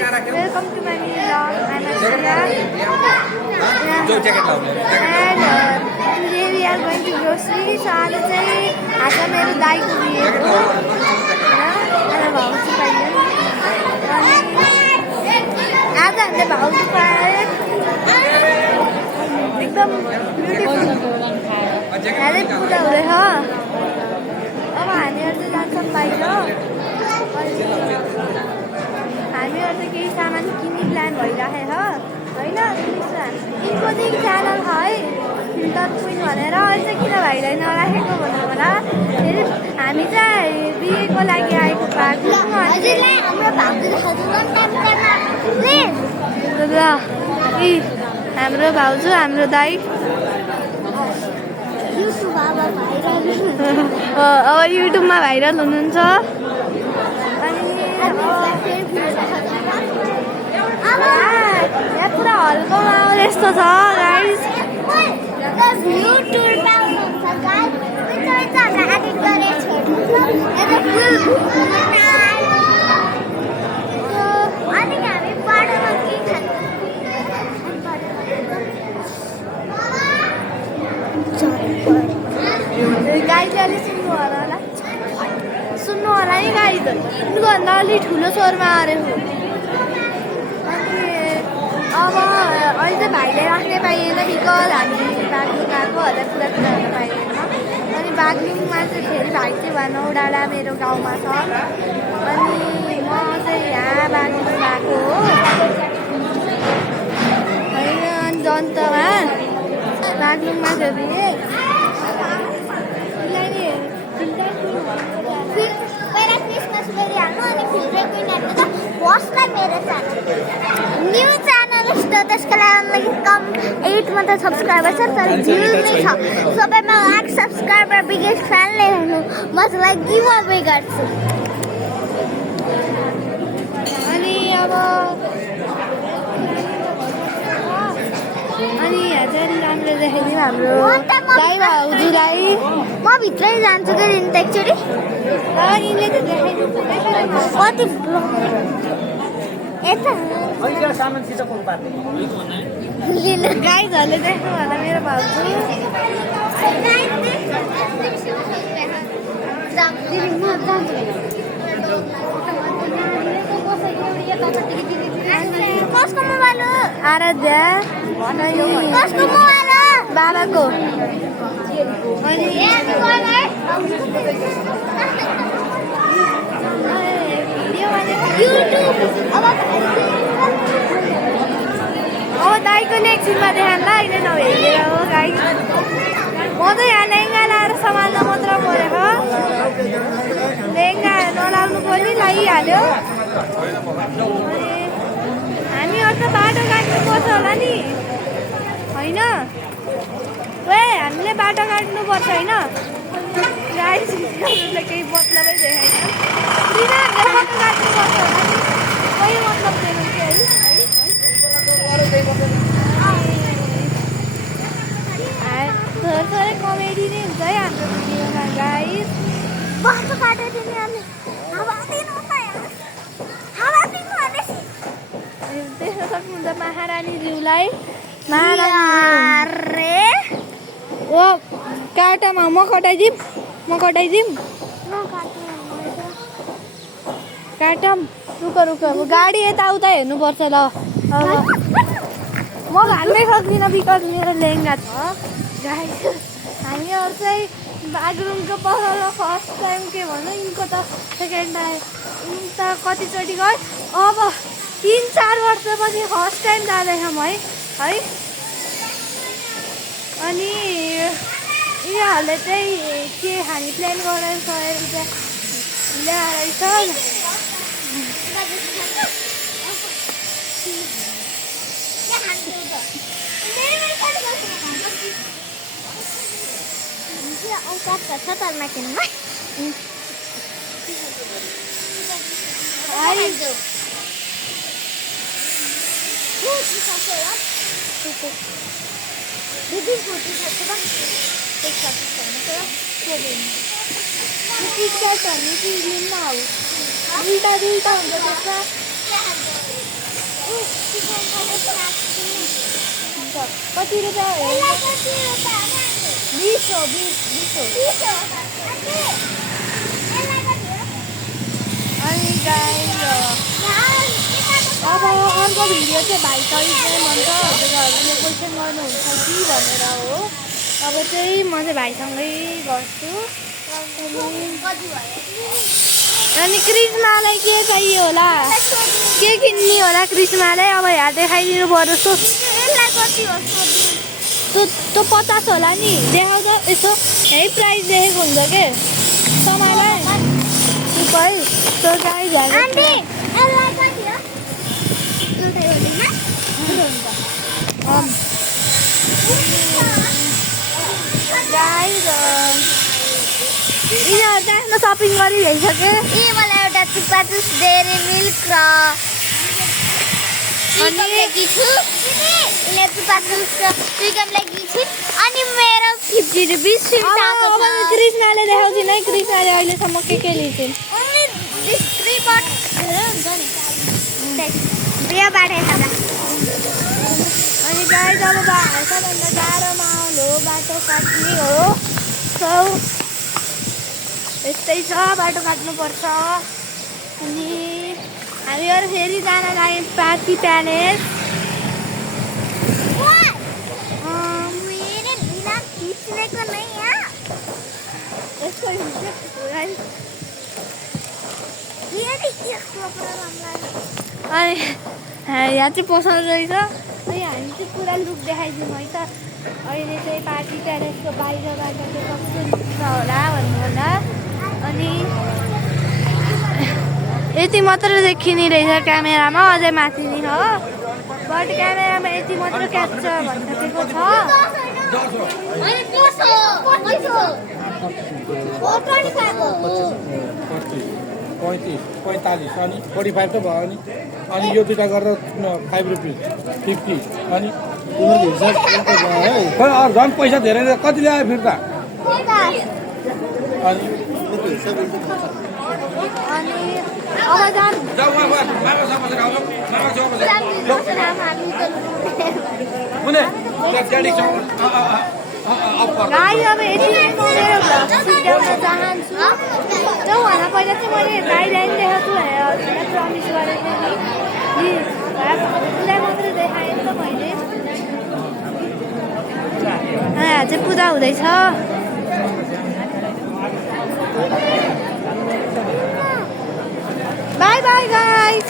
welcome to my new vlog. I'm Ashriya. And today we are going to grocery. So आज चाहिँ आज मेरो दाइको बिहे हो हैन भाउजू पाइयो आज हामीले भाउजू पाए एकदम ब्युटीफुल धेरै पूजा हुँदैछ अब हामीहरु चाहिँ जान्छौँ बाहिर हामीहरु चाहिँ केही सामान किन्ने प्लान भइराखेको छ हैन इनको चाहिँ च्यानल छ है फिल्टर क्विन भनेर अहिले चाहिँ किन भाइलाई नराखेको भन्नु होला फेरि हामी चाहिँ बिहेको लागि आएको पार्टी हजुरलाई हाम्रो भाउजू प्लिज ल ई हाम्रो भाउजू हाम्रो दाइ अब युट्युबमा भाइरल हुनुहुन्छ यहाँ पुरा हल्को माहौल यस्तो छ गाइस गाईले अलि सुन्नु होला है गाई त उनीभन्दा अलि ठुलो स्वरमा अरेको अब अहिले चाहिँ भाइले राख्ने पाइएन बिकज हामी बागलुङ गएको होला कुरा गर्न पाइएन अनि बागलुङमा चाहिँ फेरि भाइ चाहिँ भनौँ डाँडा मेरो गाउँमा छ अनि म चाहिँ यहाँ बागलुङ गएको हो होइन अनि जन्तमा बागलुङमा फेरि न्यू च्यानल त्यसको लागि कम 8 मात्र सब्सक्राइबर छ तर भ्युज नै छ सबैमा लाख सब्सक्राइबर बिगेस्ट फ्यानले हेर्नु म त्यसलाई गिभ अवे गर्छु अनि अब अनि यहाँ चाहिँ राम्रो देखाइदिउँ हाम्रो दाइ भाउजूलाई म भित्रै जान्छु कि दिन त एकचोटि यिनले चाहिँ देखाइदिनु कति गाइजहरूले देख्नु होला मेरो भाउजू कसको मोबाइल हो आराध्या कसको मोबाइल हो बाबाको अब दाइको नेक्स्टमा देखाउँ ल अहिले नभेटेर हो गाई म त यहाँ लेहेङ्गा लाएर सम्हाल्न मात्र परेको लेहेङ्गा नलाउनु पनि लागिहाल्यो हामीहरू त बाटो काट्नुपर्छ होला नि होइन ए हामीले बाटो काट्नुपर्छ होइन गाडीले केही मतलबै देखाएन किन हामीले बाटो काट्नुपर्छ होला नि कोही मतलब छैन कि थोरै कमेडी नै हुन्छ है हाम्रो भिडियोमा गाइस बाटो काटेर अनि हावा दिनु देख्न सक्नुहुन्छ महारानीज्यूलाई महारानी ओ काटामा म कटाइदिउँ काटम रुक गाडी यताउता हेर्नुपर्छ ल अब म भाग्नै सक्दिनँ बिकज मेरो लेहेङ्गा छ गाइस हामीहरू चाहिँ बागलुङको पसलमा फर्स्ट टाइम के भनौँ यिनको त सेकेन्ड टाइम त कतिचोटि गयो अब 3-4 वर्षपछि फर्स्ट टाइम जाँदैछौँ है अनि यिनीहरूले चाहिँ के खाने प्लान गरेर चाहिँ ल्याएर औकात छ तर माथिमा उल्टा हुन्छ त्यसमा कति रुपियाँ हो? 20 हो 20 हो। अनि गाइस अब अर्को भिडियो चाहिँ भाइ सहितमै मन छ हजुरहरूले क्वेसन गर्नुहुन्छ कि भनेर हो। अब चाहिँ म चाहिँ भाइसँगै गर्छु। अनि कृष्णलाई के चाहियो होला? के किन्ने होला कृष्णलाई? अब यहाँ देखाइदिनु पर्यो। त्यो 50 होला नि, देखाउँछ यसो। यही प्राइस देखेको हुन्छ के तपाईँलाई है। त्यो गाइस यिनीहरू चाहिँ आफ्नो सपिङ गरिसके। मलाई एउटा चुप्पा जुस डेरी मिल्क र अनि मेरो 50 रुपिस कृष्णले देखाउँछु नै। कृष्णले अहिलेसम्म के लिन्छन्? अनि गाइस अब सबभन्दा गाह्रो माहौल हो, बाटो काट्ने हो। यस्तै छ, बाटो काट्नुपर्छ। अनि हामीहरू फेरि जान लाग्यौँ पार्टी प्यालेस। अनि यहाँ चाहिँ पसल रहेछ। अनि हामी चाहिँ पुरा लुक देखाइदिउँ है त। अहिले चाहिँ पार्टी प्यालेसको बाहिरबाट चाहिँ कस्तो लुक्छ होला भन्नुहोला। अनि यति मात्र देखिने रहेछ क्यामेरामा, अझै माथि नि हो। बट क्यामेरामा यति मात्र क्याप्चर भनिसकेको छ। 35, 45 अनि 45 त भयो नि। अनि यो दुईटा गरेर 5 रुपिस 50 अनि उनीहरूको हिसाब भयो है। खोइ अरू झन् पैसा धेरै कति ल्यायो फिर्ता? अनि गाई अब यति मेरो भ्लग सिद्ध्याउन चाहन्छु। त्योभन्दा पहिला चाहिँ मैले गाइडलाइन देखाएको छु भनेर प्रमिस गरेको थिएँ नि। उसलाई मात्रै देखाएँ नि त मैले। यहाँ चाहिँ पूजा हुँदैछ। By by guys.